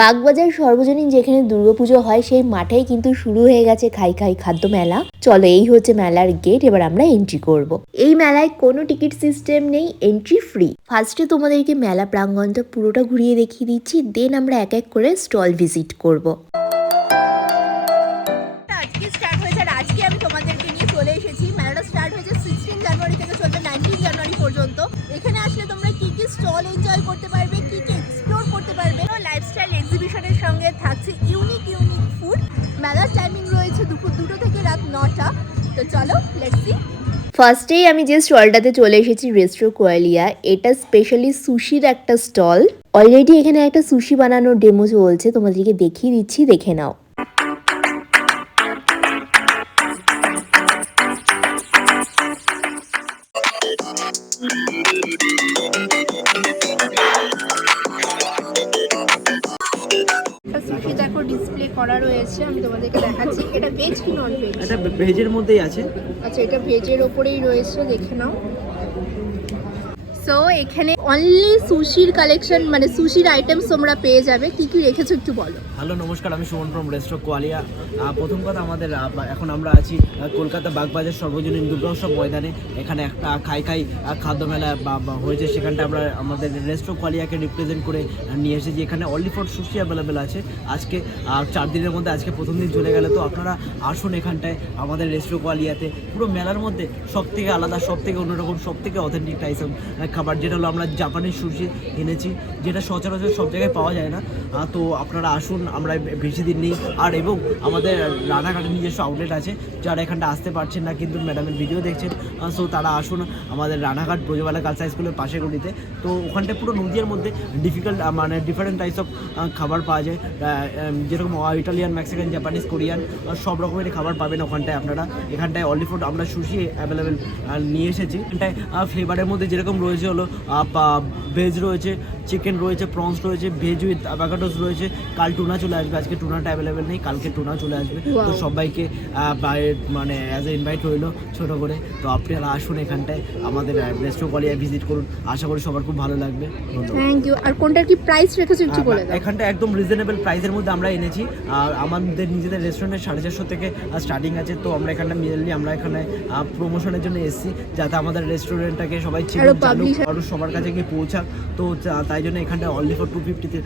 বাগবাজার সর্বজনীন যেখানে দুর্গাপুজো হয়, সেই মাঠেই কিন্তু শুরু হয়ে গেছে খাই খাই খাদ্য মেলা চলো, এই হচ্ছে মেলার গেট এবার আমরা এন্ট্রি করব। এই মেলায় কোনো টিকিট সিস্টেম নেই এন্ট্রি ফ্রি ফার্স্টে তোমাদেরকে মেলা প্রাঙ্গণটা পুরোটা ঘুরিয়ে দেখিয়ে দিচ্ছি দেন আমরা এক এক করে স্টল ভিজিট করব। আজকে স্টার্ট হয়েছে, আর আজকে আমি নিয়ে চলে এসেছি মেলাটা স্টার্ট হয়েছে সিক্সটিন জানুয়ারি থেকে জানুয়ারি পর্যন্ত এখানে আসলে তোমরা কি কি স্টল এনজয় করতে পারবে সঙ্গে থাকছে ইউনিক ইউনিক ফুড মেলার টাইমিং রয়েছে দুপুর দুটো থেকে রাত নটা। তো চলো লেটস সি ফার্স্টেই আমি যে স্টলটাতে চলে এসেছি রেস্ট্রো কোয়ালিয়া এটা স্পেশালি সুশির একটা স্টল অলরেডি এখানে একটা সুশি বানানোর ডেমো চলছে, তোমাদেরকে দেখিয়ে দিচ্ছি, দেখে নাও। রয়েছে আমি তোমাদেরকে দেখাচ্ছি। এটা ভেজ কি নন ভেজ এটা ভেজের মধ্যেই আছে। আচ্ছা এটা ভেজের ওপরেই রয়েছে দেখে নাও। সো এখানে অনলি সুশির কালেকশন মানে সুশির আইটেমস তোমরা পেয়ে যাবে। কি কি রেখেছো একটু বলো। হ্যালো, নমস্কার, আমি সুমন ফ্রম রেস্ট্রো কোয়ালিয়া প্রথম কথা আমাদের এখন আমরা আছি কলকাতা বাগবাজার সর্বজনীন দুর্গোৎসব ময়দানে। এখানে একটা খাই খাই খাদ্য মেলা হয়েছে। সেখানটা আমরা, আমাদের রেস্ট্রো কোয়ালিয়াকে রিপ্রেজেন্ট করে নিয়ে এসেছি। এখানে অনলি ফর সুশি অ্যাভেলেবেল আছে। আজকে চার দিনের মধ্যে, আজকে প্রথম দিন চলে গেলে। তো আপনারা আসুন এখানটায়, আমাদের রেস্ট্রো কোয়ালিয়াতে পুরো মেলার মধ্যে সব থেকে আলাদা সব থেকে অন্যরকম সব থেকে অথেন্টিক টাইসম খাবার, যেটা হলো আমরা জাপানিজ সুশি এনেছি, যেটা সচরাচর সব জায়গায় পাওয়া যায় না। তো আপনারা আসুন, আমরা বেশি দিন নেই। আর এবং আমাদের রানাঘাটের নিজস্ব আউটলেট আছে, যারা এখানটা আসতে পারছেন না, কিন্তু ম্যাডামের ভিডিও দেখছেন। সো তারা আসুন আমাদের রানাঘাট ব্রজবালা গার্লস হাই স্কুলের পাশে গলিতে। তো ওখানটা পুরো নদীর মধ্যে ডিফিকাল্ট মানে ডিফারেন্ট টাইপস অফ খাবার পাওয়া যায়। যেরকম ইটালিয়ান মেক্সিকান জাপানিজ কোরিয়ান সব রকমের খাবার পাবেন ওখানটায় আপনারা। এখানটায় অলিফুড আমরা সুশি অ্যাভেলেবেল নিয়ে এসেছি। এখানটায় ফ্লেভারের মধ্যে যেরকম রয়েছে হলো ভেজ রয়েছে। চিকেন রয়েছে প্রনস রয়েছে ভেজ উইথ অ্যাভাকাডোস রয়েছে। কাল টুনা চলে আসবে আজকে টুনাটা অ্যাভেলেবেল নেই কালকে টুনা চলে আসবে। তো সবাইকে মানে অ্যাজ এ ইনভাইট রইল ছোটো করে। তো আপনারা আসুন এখানটায় আমাদের রেস্টুরেন্ট কলিয়ায় ভিজিট করুন। আশা করি সবার খুব ভালো লাগবে। থ্যাংক ইউ আর কোনটার কি প্রাইস রেখেছো একটু বলে দাও। এখানটা একদম রিজনেবল প্রাইসের মধ্যে আমরা এনেছি। আর আমাদের নিজেদের রেস্টুরেন্টের সাড়ে চারশো থেকে স্টার্টিং আছে। তো আমরা এখানে মেনলি আমরা এখানে প্রমোশনের জন্য এসেছি। যাতে আমাদের রেস্টুরেন্টটাকে সবাই চিনুক আরও জানুক আরও সবার কাছে গিয়ে পৌঁছাক। তা- তাই জন্য এখানটা অনলি ফর টু ফিফটিতে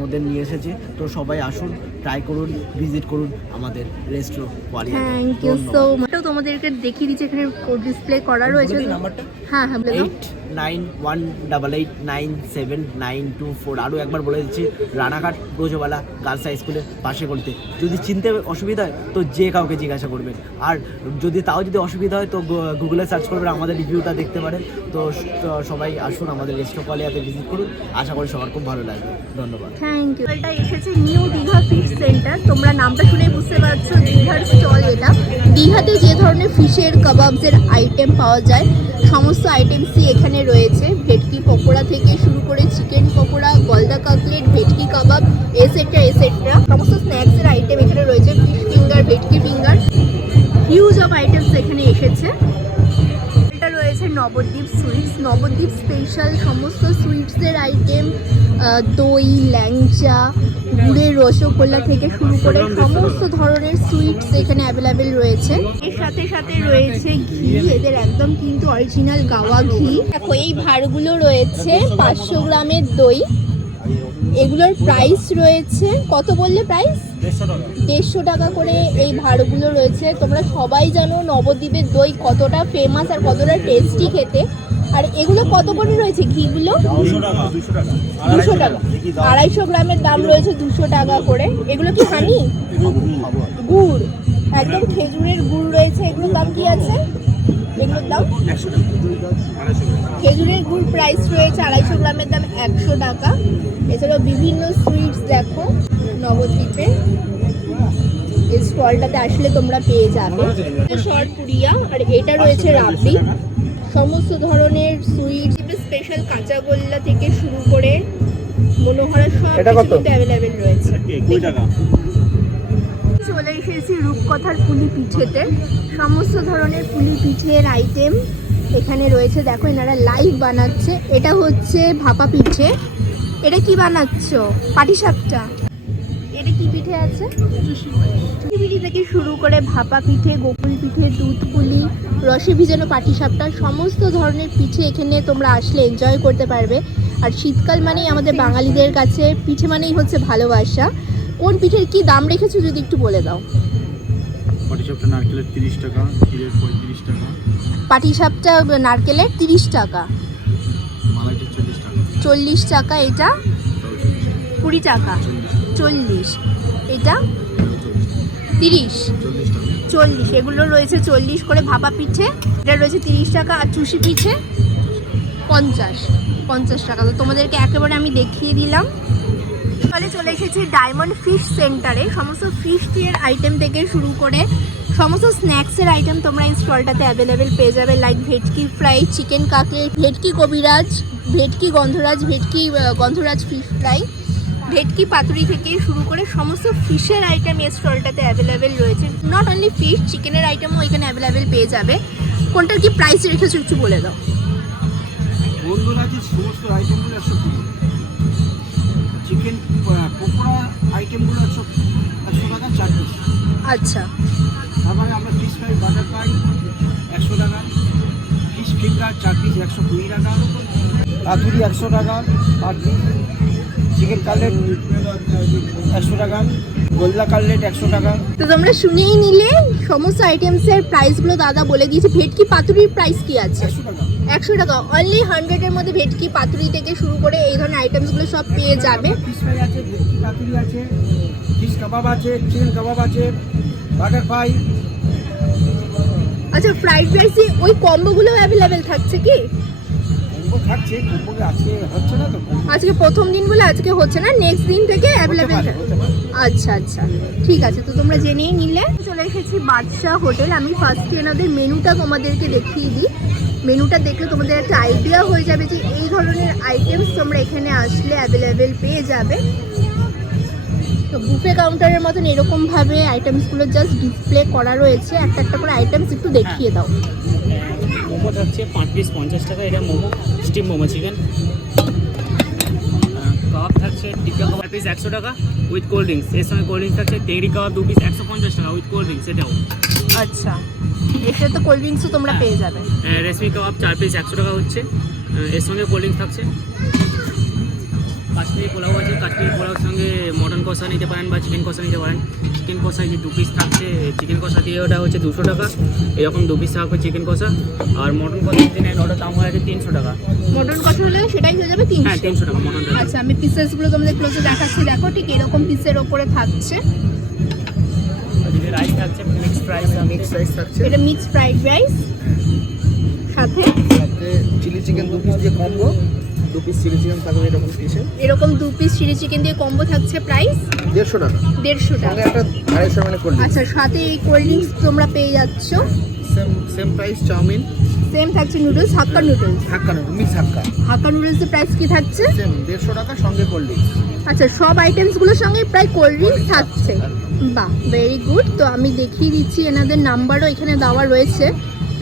মধ্যে নিয়ে এসেছি। তো সবাই আসুন ট্রাই করুন ভিজিট করুন আমাদের restaurant thank you so much তোমাদেরকে দেখিয়ে দিচ্ছি এখানে ডিসপ্লে করা রয়েছে। নাম্বারটা হ্যাঁ হ্যাঁ nine one double eight nine seven nine two four. আরও একবার বলে দিচ্ছি, রানাঘাট ব্রজবালা গার্লস হাই স্কুলের পাশে করতে যদি চিনতে অসুবিধা হয়, তো যে কাউকে জিজ্ঞাসা করবেন। আর যদি তাও যদি অসুবিধা হয়, তো গুগলে সার্চ করবেন, আমাদের রিভিউটা দেখতে পারেন। তো সবাই আসুন, আমাদের রেস্টো কলিয়াতে ভিজিট করুন। আশা করি সবার খুব ভালো লাগবে। ধন্যবাদ। থ্যাংক ইউ এটা এসেছে নিউ দীঘা ফিশ সেন্টার তোমরা নামটা শুনেই বুঝতে পারছ, দীঘার স্টল এটা। দীঘাতে যে ধরনের ফিশের কাবাবসের আইটেম পাওয়া যায় সমস্ত আইটেমসই এখানে রয়েছে। ভেটকি পকোড়া থেকে শুরু করে চিকেন পকোড়া, গলদা কাটলেট ভেটকি কাবাব এসেট্রা এসেট্রা সমস্ত স্ন্যাক্সের আইটেম এখানে রয়েছে fish finger bhetki finger huge of items এখানে এসেছে। এটা রয়েছে নবদ্বীপ সুইটস নবদ্বীপ স্পেশাল সমস্ত সুইটসের আইটেম দই, ল্যাংচা গুড়ের রসগোল্লা থেকে শুরু করে সমস্ত ধরনের সুইটস এখানে অ্যাভেলেবেল রয়েছে। এর সাথে সাথে রয়েছে ঘি, এদের একদম কিন্তু অরিজিনাল গাওয়া ঘি। দেখো, এই ভাড়গুলো রয়েছে পাঁচশো গ্রামের দই। এগুলোর প্রাইস রয়েছে, কত বললে প্রাইস দেড়শো টাকা করে এই ভাড়গুলো রয়েছে। তোমরা সবাই জানো নবদ্বীপের দই কতটা ফেমাস আর কতটা টেস্টি খেতে। আর এগুলো কত করে রয়েছে ঘিগুলো? দুশো টাকা। আড়াইশো গ্রামের দাম রয়েছে দুশো টাকা করে। এগুলো কি হানি গুড় একদম খেজুরের গুড় রয়েছে। এগুলোর দাম কি আছে? এগুলোর দাম? খেজুরের গুড় প্রাইস রয়েছে আড়াইশো গ্রামের দাম একশো টাকা। এছাড়াও বিভিন্ন সুইটস দেখো নবদ্বীপে। এই স্টলটাতে আসলে তোমরা পেয়ে যাবে। শর্ট পুরিয়া আর এটা রয়েছে রাবড়ি। সমস্ত ধরনের সুইট স্পেশাল কাঁচা গোল্লা থেকে শুরু করে মনোহরা সব কিছু অ্যাভেলেবেল রয়েছে। চলে এসেছি রূপকথার পুলি পিঠেতে। সমস্ত ধরনের পুলি পিঠের আইটেম এখানে রয়েছে। দেখো এনারা লাইভ বানাচ্ছে। এটা হচ্ছে ভাপা পিঠে। এটা কি বানাচ্ছো? পাটিসাপটা। এটা কি পিঠে আছে? পিঠে থেকে শুরু করে ভাপা পিঠে গোকুল পিঠে দুধ রসে ভিজানো পাটিসাপটা সমস্ত ধরনের পিঠে এখানে তোমরা আসলে এনজয় করতে পারবে। আর শীতকাল মানেই আমাদের বাঙালিদের কাছে পিঠে মানেই হচ্ছে ভালোবাসা। কোন পিঠের কি দাম রেখেছো যদি একটু বলে দাও? পাটিসাপটা নারকেলের তিরিশ টাকা ক্ষীরের পঁয়ত্রিশ টাকা। পাটিসাপটা নারকেলের তিরিশ টাকা। মালাইটা চল্লিশ টাকা। চল্লিশ টাকা এটা? কুড়ি টাকা। চল্লিশ এটা? তিরিশ। চল্লিশ, এগুলো রয়েছে চল্লিশ করে ভাপা পিঠে, এটা রয়েছে তিরিশ টাকা আর চুষি পিঠে পঞ্চাশ পঞ্চাশ টাকা। তো তোমাদেরকে একেবারে আমি দেখিয়ে দিলাম। তাহলে চলে এসেছি ডায়মন্ড ফিশ সেন্টারে সমস্ত ফিশ টিয়ের আইটেম থেকে শুরু করে সমস্ত স্ন্যাক্সের আইটেম তোমরা এই স্টলটাতে অ্যাভেলেবেল পেয়ে যাবে। লাইক ভেটকি ফ্রাই চিকেন কাকলেট ভেটকি কবিরাজ, ভেটকি গন্ধরাজ ভেটকি গন্ধরাজ ফিশ ফ্রাই ভেটকি পাতুরি থেকে শুরু করে সমস্ত ফিশের আইটেম এই স্টলটাতে অ্যাভেলেবেল রয়েছে। নট অনলি ফিশ চিকেনের আইটেমও এখানে অ্যাভেলেবেল পেয়ে যাবে। কোনটার কি প্রাইস রেখেছো একটু বলে দাও। সমস্ত আইটেমগুলো একশো কুড়ি চিকেন পকোড়া আইটেমগুলো একশো একশো টাকা চার পিস আচ্ছা। তারপরে আমরা ফিশ ফ্রাই বাটার ফ্রাই একশো টাকা। ফিশ ফিঙ্গার চার পিস একশো কুড়ি টাকা। পাতুরি একশো টাকা পার পিস চিকেন কাটলেট একশো টাকা গোল্লা কাটলেট একশো টাকা। তো তোমরা শুনেই নিলে সমস্ত আইটেমসের প্রাইসগুলো দাদা বলে দিয়েছে। ভেটকি পাতুরির প্রাইস কি আছে? একশো টাকা। অনলি হান্ড্রেডের মধ্যে ভেটকি পাতুরি থেকে শুরু করে এই ধরনের আইটেমসগুলো সব পেয়ে যাবে। আছে ভেটকি পাতুরি আছে ফিশ কাবাব আছে চিকেন কাবাব আছে বাটার ফ্রাই আচ্ছা ফ্রাইড রাইসে ওই কম্বোগুলো অ্যাভেলেবেল থাকছে কি? থাকছে কম্বো আজকে হচ্ছে না তো? আজকে প্রথম দিন বলে আজকে হচ্ছে না নেক্সট দিন থেকে অ্যাভেলেবেল। আচ্ছা আচ্ছা ঠিক আছে তো তোমরা জেনেই নিলে। চলে এসেছি বাদশাহ হোটেল আমি ফার্স্ট এনাদের মেনুটা তোমাদেরকে দেখিয়ে দিই। মেনুটা দেখলে তোমাদের একটা আইডিয়া হয়ে যাবে যে এই ধরনের আইটেমস তোমরা এখানে আসলে অ্যাভেলেবেল পেয়ে যাবে। তো বুফে কাউন্টারের মতন এরকমভাবে আইটেমসগুলো জাস্ট ডিসপ্লে করা রয়েছে। একটা একটা করে আইটেমস একটু দেখিয়ে দাও। মোমো থাকছে পাঁচ পিস পঞ্চাশ টাকা এটা momo steam momo chicken kebab থাকছে টিক্কা কাবাব পিস একশো টাকা উইথ কোল্ড ড্রিঙ্কস এর সঙ্গে কোল্ড ড্রিঙ্কস থাকছে টেংরি কাবাব দু পিস একশো পঞ্চাশ টাকা উইথ কোল্ড ড্রিঙ্কস এটাও। আচ্ছা। এর তো কোল্ড ড্রিঙ্কসও তোমরা পেয়ে যাবে। রেশমি কাবাব চার পিস একশো টাকা হচ্ছে। এর সঙ্গে কোল্ড ড্রিঙ্কস থাকছে। কাশ্মীরি পোলাও আছে কাশ্মীরি পোলাওর সঙ্গে মটন কষা নিতে পারেন বা চিকেন কষা নিতে পারেন। চিকেন কষা যে দু পিস থাকছে চিকেন কষা দিয়ে ওটা হচ্ছে দুশো টাকা। এরকম দু পিস থাকবে চিকেন কষা। আর মটন কষা যদি নেন ওটার দাম হয়ে তিনশো টাকা। মটন কষা হলে সেটাই হয়ে যাবে হ্যাঁ তিনশো। তিনশো টাকা মটন আচ্ছা আমি পিসেসগুলো তোমাদের ক্লোজে দেখাচ্ছি। দেখো ঠিক এরকম পিসের ওপরে থাকছে। যদি রাইস থাকছে মিক্স ফ্রাইস মিক্স রাইস থাকছে। এটা মিক্স ফ্রাইড রাইস সাথে? সাথে চিলি চিকেন দু পিস দিয়ে কম্বো দু পিস চিলি চিকেন থাকবে এরকম পিসে এরকম দু পিস চিলি চিকেন দিয়ে কম্বো থাকছে প্রাইস দেড়শো টাকা। দেড়শো টাকা। একটা আড়াইশো মানে করলি আচ্ছা সাথে এই কোল্ড ড্রিঙ্কস তোমরা পেয়ে যাচ্ছ। Same same price chow mein. Same থাকছে নুডলস হাক্কা নুডলস হাক্কা নেব মিক্স হাক্কা। হাক্কা নুডলসের প্রাইস কি থাকছে? সেম দেড়শো টাকা সঙ্গে কোল্ড ড্রিঙ্কস আচ্ছা সব আইটেমসগুলোর সঙ্গে প্রায় কোল্ড ড্রিঙ্কস থাকছে। বাহ ভেরি গুড তো আমি দেখিয়ে দিচ্ছি এনাদের নাম্বারও এখানে দেওয়া রয়েছে।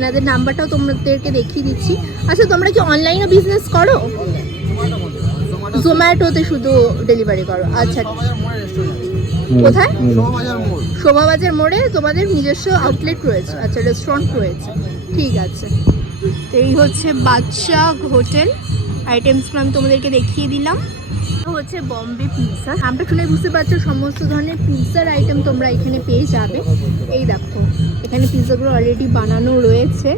এনাদের নাম্বারটাও তোমাদেরকে দেখিয়ে দিচ্ছি। আচ্ছা তোমরা কি অনলাইনে বিজনেস করো? জোম্যাটোতে শুধু ডেলিভারি করো। আচ্ছা। কোথায়? শোভাবাজার মোড়ে তোমাদের নিজস্ব আউটলেট রয়েছে। আচ্ছা রেস্টুরেন্ট রয়েছে। ঠিক আছে। এই হচ্ছে বাদশাহ হোটেল। আইটেমসগুলো আমি তোমাদেরকে দেখিয়ে দিলাম। হচ্ছে বম্বে পিৎজা নামটা শুনে বুঝতে পারছ, সমস্ত ধরনের পিৎজার আইটেম তোমরা এখানে পেয়ে যাবে। এই দেখো, এখানে পিৎজাগুলো অলরেডি বানানো রয়েছে।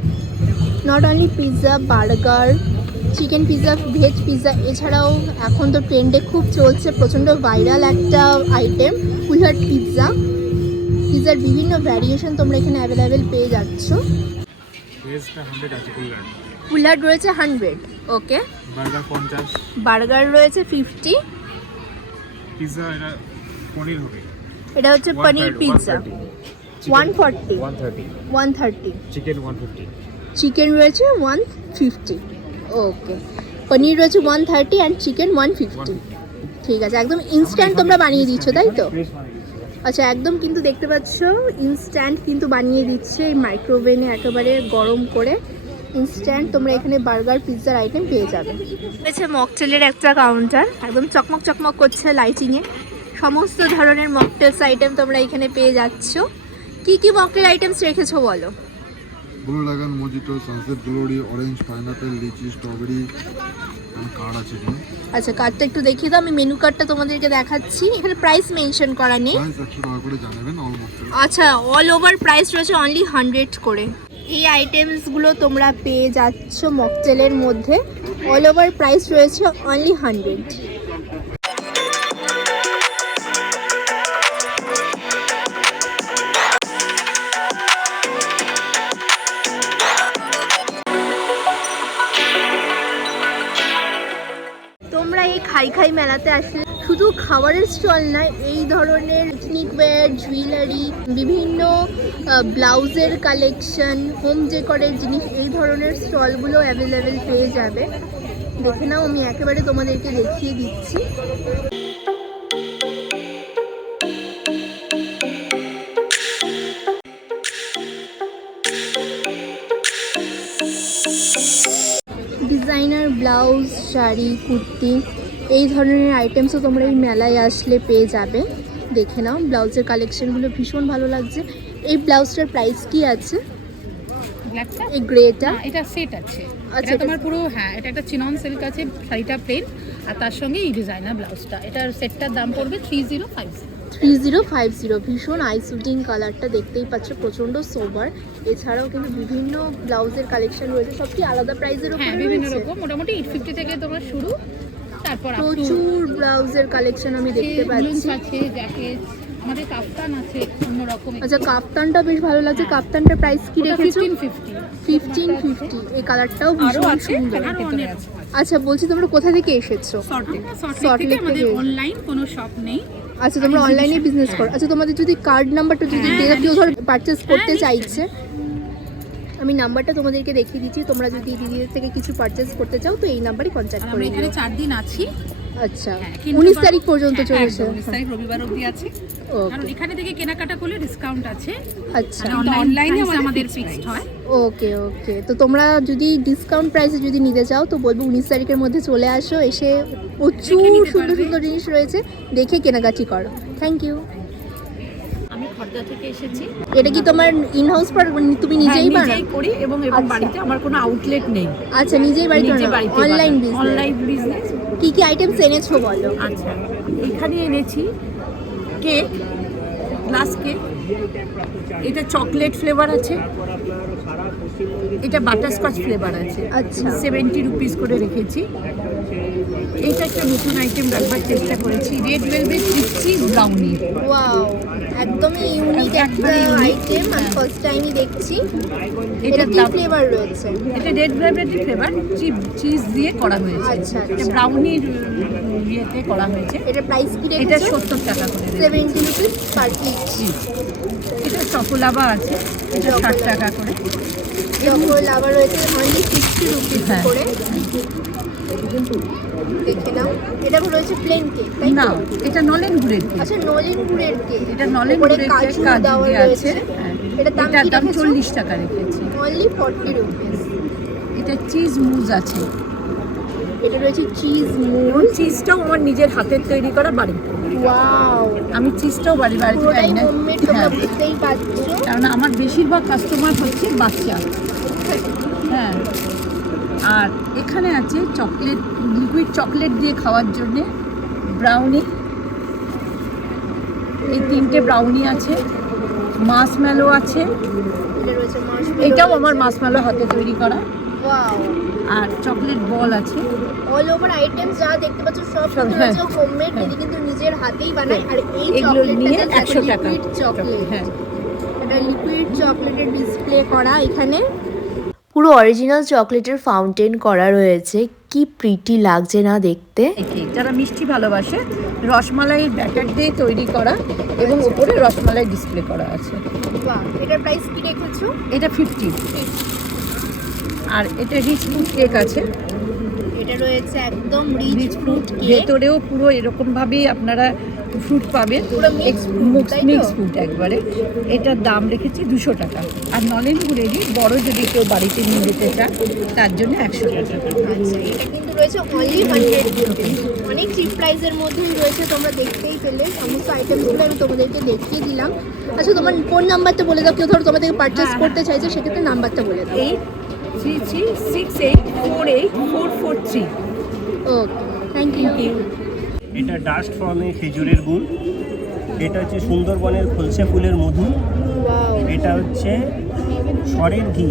Not only pizza burger chicken pizza veg pizza এছাড়াও এখন তো ট্রেন্ডে খুব চলছে, প্রচণ্ড ভাইরাল একটা আইটেম কুইহাট পিৎজা পিৎজার বিভিন্ন ভ্যারিয়েশন তোমরা এখানে অ্যাভেলেবেল পেয়ে যাচ্ছ। কুলার রয়েছে হান্ড্রেড ওকে? বার্গার পঞ্চাশ। বার্গার রয়েছে ফিফটি। পিৎজা এটা পনির হবে। এটা হচ্ছে paneer pizza. One forty one thirty one thirty chicken one fifty chicken রয়েছে ওয়ান ফিফটি ওকে পনির রয়েছে one thirty and chicken one fifty ঠিক আছে একদম ইনস্ট্যান্ট তোমরা বানিয়ে দিচ্ছ তাই তো? আচ্ছা একদম কিন্তু দেখতে পাচ্ছ ইনস্ট্যান্ট কিন্তু বানিয়ে দিচ্ছে এই মাইক্রোওভেনে একেবারে গরম করে। ইনস্ট্যান্ট তোমরা এখানে বার্গার পিৎজার আইটেম পেয়ে যাবে। রয়েছে মকটেলের একটা কাউন্টার একদম চকমক চকমক করছে লাইটিংয়ে সমস্ত ধরনের মকটেলস আইটেম তোমরা এখানে পেয়ে যাচ্ছ। কি কি মকটেল আইটেমস রেখেছো বলো? Blue lagoon mojito sunset glory orange pineapple litchi strawberry card আছে এখানে। আচ্ছা কার্ডটা একটু দেখিয়ে দাও আমি মেনু কার্ডটা তোমাদেরকে দেখাচ্ছি। এখানে প্রাইস মেনশন করা নেই। প্রাইস একশো টাকা করে জানাবেন অলমোস্ট আচ্ছা অল ওভার প্রাইস রয়েছে অনলি হান্ড্রেড করে। এই আইটেমসগুলো তোমরা পেয়ে যাচ্ছ মকটেলের মধ্যে। অল ওভার প্রাইস রয়েছে অনলি হান্ড্রেড তোমরা এই খাই খাই মেলাতে আসলে শুধু খাবারের স্টল নয়, এই ধরনের এথনিক ওয়্যার, জুয়েলারি, বিভিন্ন ব্লাউজের কালেকশন, হোম ডেকোরের জিনিস, এই ধরনের স্টলগুলো অ্যাভেলেবেল পেয়ে যাবে। দেখে নাও, আমি একেবারে তোমাদেরকে দেখিয়ে দিচ্ছি। Designer blouse sari, kurti. এই ধরনের আইটেমসও তোমরা এই মেলায় আসলে পেয়ে যাবে। দেখে নাও ব্লাউজের কালেকশনগুলো ভীষণ ভালো লাগছে। এই ব্লাউজটার প্রাইস কি আছে? এই গ্রেটা এটা সেট আছে। আচ্ছা, তোমার পুরো হ্যাঁ এটা একটা চিনন সিল্ক আছে শাড়িটা প্লেন আর তার সঙ্গে এই ডিজাইনার ব্লাউজটা। এটার সেটটার দাম পড়বে three zero five three zero five zero ভীষণ আই শুটিং কালারটা দেখতেই পাচ্ছ প্রচণ্ড সোবার এছাড়াও কিন্তু বিভিন্ন ব্লাউজের কালেকশন রয়েছে সব কি আলাদা প্রাইসের হ্যাঁ উপরে বিভিন্ন রকম মোটামুটি এইট ফিফটি থেকে তোমার শুরু। তারপর প্রচুর ব্লাউজের কালেকশন আমি দেখতে পাচ্ছি। আছে জ্যাকেট আমাদের কাফতান আছে অন্যরকম আচ্ছা কাপ্তানটা বেশ ভালো লাগছে। কাপ্তানটার প্রাইস কি রেখেছো? ফিফটিন ফিফটি ফিফটিন ফিফটি এই কালারটাও ভীষণ সুন্দর। আচ্ছা বলছি তোমরা কোথা থেকে এসেছ? শর্ট Salt শর্ট আমাদের অনলাইন কোনো শপ নেই। আচ্ছা তোমরা অনলাইনে বিজনেস করো। হ্যাঁ। আচ্ছা তোমাদের যদি কার্ড নাম্বারটা যদি হ্যাঁ, কেউ ধর পারচেস করতে চাইছে আমি নাম্বারটা তোমাদেরকে দেখিয়ে দিচ্ছি। তোমরা যদি দিদিদের থেকে কিছু পারচেস করতে চাও তো এই নাম্বারে কন্ট্যাক্ট করে আমরা এখানে চার দিন আছি। আচ্ছা। হ্যাঁ, উনিশ তারিখ পর্যন্ত হ্যাঁ, চলেছে। উনিশ তারিখ রবিবার অবধি আছে। কারণ এখানে থেকে কেনাকাটা করলে ডিসকাউন্ট আছে। আচ্ছা। অনলাইনে আমাদের ফিক্সড হয়। ওকে ওকে তো তোমরা যদি ডিসকাউন্ট প্রাইসে যদি নিতে চাও তো বলব উনিশ তারিখের মধ্যে চলে আসো এসে প্রচুর সুন্দর সুন্দর জিনিস রয়েছে। দেখে কেনাকাটি করো। থ্যাংক ইউ খর্দা থেকে এসেছি। এটা কি তোমার ইন হাউস তুমি নিজেই হ্যাঁ, নিজেই করি এবং এবং আচ্ছা। বাড়িতে আমার কোনো আউটলেট নেই। আচ্ছা নিজেই বাড়িতে নিজে বাড়িতে অনলাইন বিজনেস অনলাইন বিজনেস কি কি আইটেমস এনেছো বলো? আচ্ছা এখানে এনেছি কেক গ্লাস কেক এটা চকলেট ফ্লেভার আছে। এটা বাটারস্কচ ফ্লেভার আছে। আচ্ছা। সেভেন্টি রুপিস করে রেখেছি। এইটা একটা নতুন আইটেম রাখবার চেষ্টা করেছি। Red velvet cheese brownie wow একদমই ইউনিক একটা আইটেম আমি। ফার্স্ট টাইমই দেখছি। এটা কি ফ্লেভার রয়েছে? এটা রেড ভেলভেট ফ্লেভার চিজ দিয়ে করা হয়েছে। আচ্ছা, এটা আচ্ছা। ব্রাউনির ইয়েতে করা হয়েছে। এটা প্রাইস কি এটা রেখেছো? সত্তর টাকা করে। রেখেছি। Seventy rupees per piece. এটা চকোলাবা আছে। এটা ষাট চকোলাবা। টাকা করে। চকোল আবার রয়েছে অনলি সিক্সটি রুপিস। করে। দেখে নাও এটা রয়েছে প্লেন কেক তাই না এটা নলেন গুড়ের কেক আচ্ছা নলেন গুড়ের কেক এটা নলেন গুড়ের কেক কাজু কাজু দেওয়া রয়েছে আছে। হ্যাঁ। দাম কি দাম রেখেছো? চল্লিশ টাকা রেখেছি। অনলি ফর্টি রুপিস এটা চিজ মুজ আছে। এটা রয়েছে চিজ মুজ চিজটাও আমার নিজের হাতের তৈরি করা বাড়ি ওয়াও আমি চিজটাও বাড়ি বাড়িতে না তোমরা হ্যাঁ। বুঝতেই পারছ। কারণ আমার বেশিরভাগ কাস্টমার হচ্ছে বাচ্চা। হ্যাঁ। আর এখানে আছে চকলেট লিকুইড চকলেট দিয়ে খাওয়ার জন্যে ব্রাউনি এই তিনটে ব্রাউনি আছে। মাসম্যালো আছে। এটা এটাও আমার মাসম্যালো হাতে তৈরি করা। ওয়াও আর চকলেট বল আছে। অল ওভার আইটেম যা দেখতে পাচ্ছ সব কিন্তু হ্যাঁ। হোমমেড হ্যাঁ। কিন্তু নিজের হাতেই বানায়। আর এই চকলেটটা একশো টাকা চকলেট হ্যাঁ। এটা লিকুইড চকলেটের ডিসপ্লে করা এখানে। পুরো অরিজিনাল চকলেটের ফাউন্টেন করা রয়েছে। কি প্রিটি লাগছে না দেখতে? কেক যারা মিষ্টি ভালোবাসে রসমালাইয়ের ব্যাটার দিয়ে তৈরি করা এবং উপরে রসমালাই ডিসপ্লে করা আছে। বাহ এটার প্রাইস কি রেখেছো এটা ফিফটি আর এটা রিচ ফুড কেক আছে। এটা রয়েছে একদম রিচ ফ্রুট ভেতরেও পুরো এরকম ভাবেই আপনারা ফ্রুট পাবেন মিক্স ফ্রুট একবারে। এটার দাম রেখেছি দুশো টাকা। আর নলেন গুড়েরই বড় যদি কেউ বাড়িতে নিয়ে যেতে চান তার জন্য একশো টাকা। আচ্ছা এটা কিন্তু রয়েছে অনলি হান্ড্রেড অনেক চিপ প্রাইসের মধ্যেই রয়েছে তোমরা দেখতেই পেলে। সমস্ত আইটেমসগুলো আমি তোমাদেরকে দেখিয়ে দিলাম। আচ্ছা তোমার ফোন নাম্বারটা বলে দাও। কেউ ধরো তোমাদেরকে পারচেস করতে চাইছে সেক্ষেত্রে নাম্বারটা বলে দাও। Eight three three six eight four eight four four three okay thank you এটা ডাস্ট ফর্মে খেজুরের গুড়। এটা হচ্ছে সুন্দরবনের খলসে ফুলের মধু। এটা হচ্ছে সরের ঘি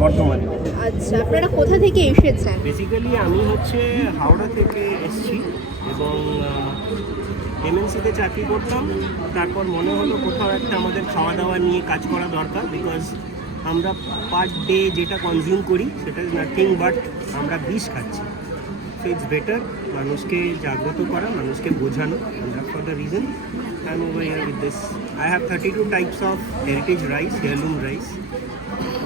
বর্ধমানে আচ্ছা আপনারা কোথা থেকে এসেছেন? বেসিক্যালি আমি হচ্ছে হাওড়া থেকে এসেছি এবং এমএনসিতে চাকরি করতাম। তারপর মনে হলো কোথাও একটা আমাদের খাওয়া দাওয়া নিয়ে কাজ করা দরকার বিকজ আমরা পার ডে যেটা কনজিউম করি সেটা ইজ নাথিং বাট আমরা বিষ খাচ্ছি। সো ইটস বেটার মানুষকে জাগ্রত করা মানুষকে বোঝানো for the reason I am over year with this I have thirty two types of heritage rice heirloom rice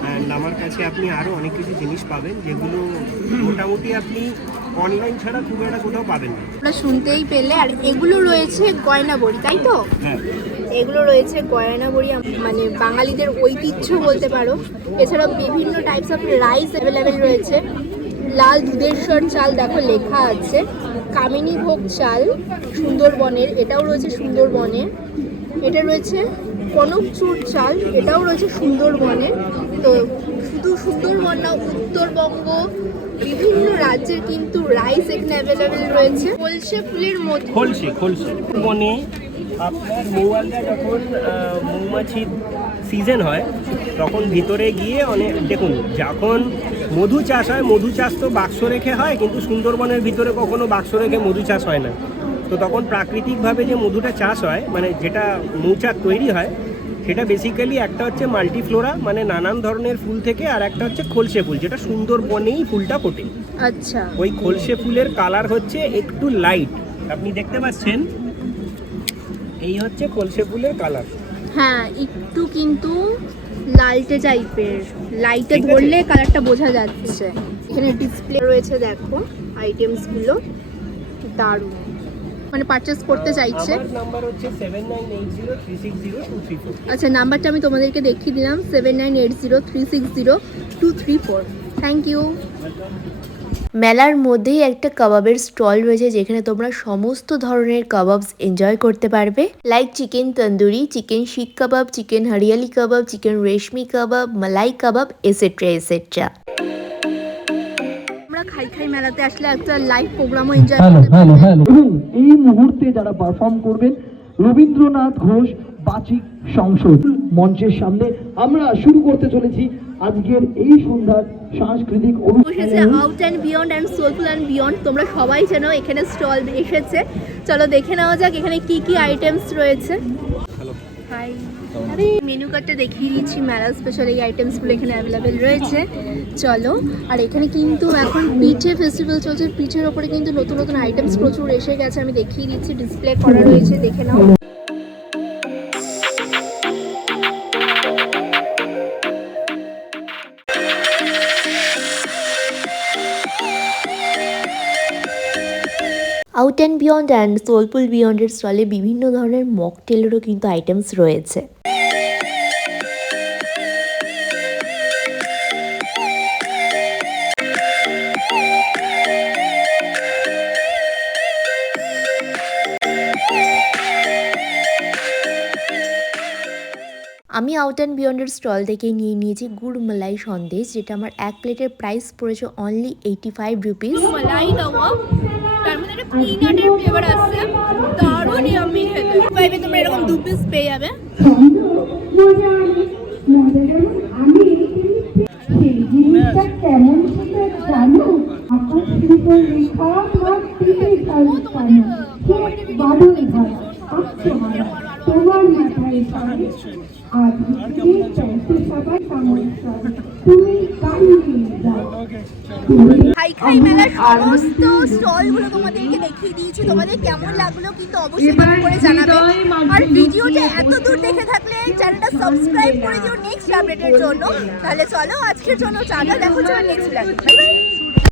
and আমার কাছে আপনি আরও অনেক কিছু জিনিস পাবেন যেগুলো মোটামুটি আপনি অনলাইন ছাড়া খুব একটা কোথাও পাবেন না। আমরা শুনতেই পেলে আর এগুলো রয়েছে গয়না বড়ি তাই তো? হ্যাঁ। এগুলো রয়েছে গয়না বড়ি মানে বাঙালিদের ঐতিহ্য বলতে পারো। এছাড়াও বিভিন্ন টাইপস অফ রাইস অ্যাভেলেবেল রয়েছে। লাল দুধেশ্বর চাল দেখো লেখা আছে। কামিনী ভোগ চাল সুন্দরবনের, এটাও রয়েছে সুন্দরবনের এটা রয়েছে কনকচুর চাল, এটাও রয়েছে সুন্দরবনের তো শুধু সুন্দরবন না, উত্তরবঙ্গ, বিভিন্ন রাজ্যের কিন্তু রাইস এখানে অ্যাভেলেবেল রয়েছে। কলসে ফুলের মধ্যে খোলসে বনে আপনার মৌয়ালদা যখন মৌমাছির সিজন হয়, তখন ভিতরে গিয়ে অনেক, দেখুন, যখন মধু চাষ হয় মধু চাষ তো বাক্স রেখে হয় কিন্তু সুন্দরবনের ভিতরে কখনো বাক্স রেখে মধু চাষ হয় না। তো তখন প্রাকৃতিকভাবে যে মধুটা চাষ হয় মানে যেটা মৌচাক তৈরি হয় সেটা বেসিক্যালি একটা হচ্ছে মাল্টিফ্লোরা মানে নানান ধরনের ফুল থেকে আর একটা হচ্ছে খোলসে ফুল যেটা সুন্দরবনেই ফুলটা ফোটে। আচ্ছা। ওই খোলসে ফুলের কালার হচ্ছে একটু লাইট আপনি দেখতে পাচ্ছেন? এই হচ্ছে খোলসে ফুলের কালার হ্যাঁ একটু কিন্তু লালটে টাইপের লাইটে ধরলে কালারটা বোঝা যাচ্ছে। এখানে ডিসপ্লে রয়েছে দেখো আইটেমসগুলো দারুণ। মানে পারচেস করতে চাইছে। নাম্বার হচ্ছে আচ্ছা নাম্বারটা আমি তোমাদেরকে দেখিয়ে দিলাম seven nine eight zero three six zero two three four thank you মেলার মধ্যেই একটা কাবাবের স্টল রয়েছে যেখানে তোমরা সমস্ত ধরনের কাবাবস এনজয় করতে পারবে। Like chicken tandoori chicken seekh kebab chicken hariyali kebab chicken reshmi kebab malai kebab etcetera etcetera আমরা খাই খাই মেলাতে আসলে একটা লাইভ প্রোগ্রামও এনজয় করতে হ্যালো পারবে। এই মুহূর্তে যারা পারফর্ম করবেন রবীন্দ্রনাথ ঘোষ বাচিক সংসদ মঞ্চের সামনে আমরা শুরু করতে চলেছি আজকের এই সন্ধ্যার সাংস্কৃতিক বসেছে out and beyond and soulful and beyond তোমরা সবাই জানো এখানে স্টল এসেছে। চলো দেখে নেওয়া যাক এখানে কি কি আইটেমস রয়েছে। হাই আরে মেনু কার্ডটা দেখিয়ে দিচ্ছি মেলা স্পেশাল এই আইটেমসগুলো এখানে অ্যাভেলেবেল রয়েছে। চলো। আর এখানে কিন্তু এখন পিঠে ফেস্টিভ্যাল চলছে। পিঠের ওপরে কিন্তু নতুন নতুন আইটেমস প্রচুর এসে গেছে। আমি দেখিয়ে দিচ্ছি ডিসপ্লে করা রয়েছে দেখে নাও। Out and beyond and soulful বিয়ন্ডের স্টলে বিভিন্ন ধরনের মকটেলেরও কিন্তু আইটেমস রয়েছে। আমি আউট অ্যান্ড বিয়ন্ডের স্টল থেকে নিয়ে নিয়েছি গুড় মালাই সন্দেশ, যেটা আমার এক প্লেটের প্রাইস পড়েছে only eighty five rupees malai তার মধ্যে একটা পিনাটের ফ্লেভার আসছে। দারুণ ইয়াম্মি খেতে। পাইবে তোমরা এরকম দু পিস পেয়ে যাবে। খাই খাই মেলার সমস্ত স্টলগুলো দিয়েছি তোমাদের কেমন লাগল কিন্তু অবশ্যই কমেন্ট করে জানাবে। আর ভিডিওটা এত দূর দেখে থাকলে চ্যানেলটা সাবস্ক্রাইব করে দিও নেক্সট আপডেটের জন্য। তাহলে চলো আজকের জন্য চাঁদা দেখো চলো নেক্সট বাই বাই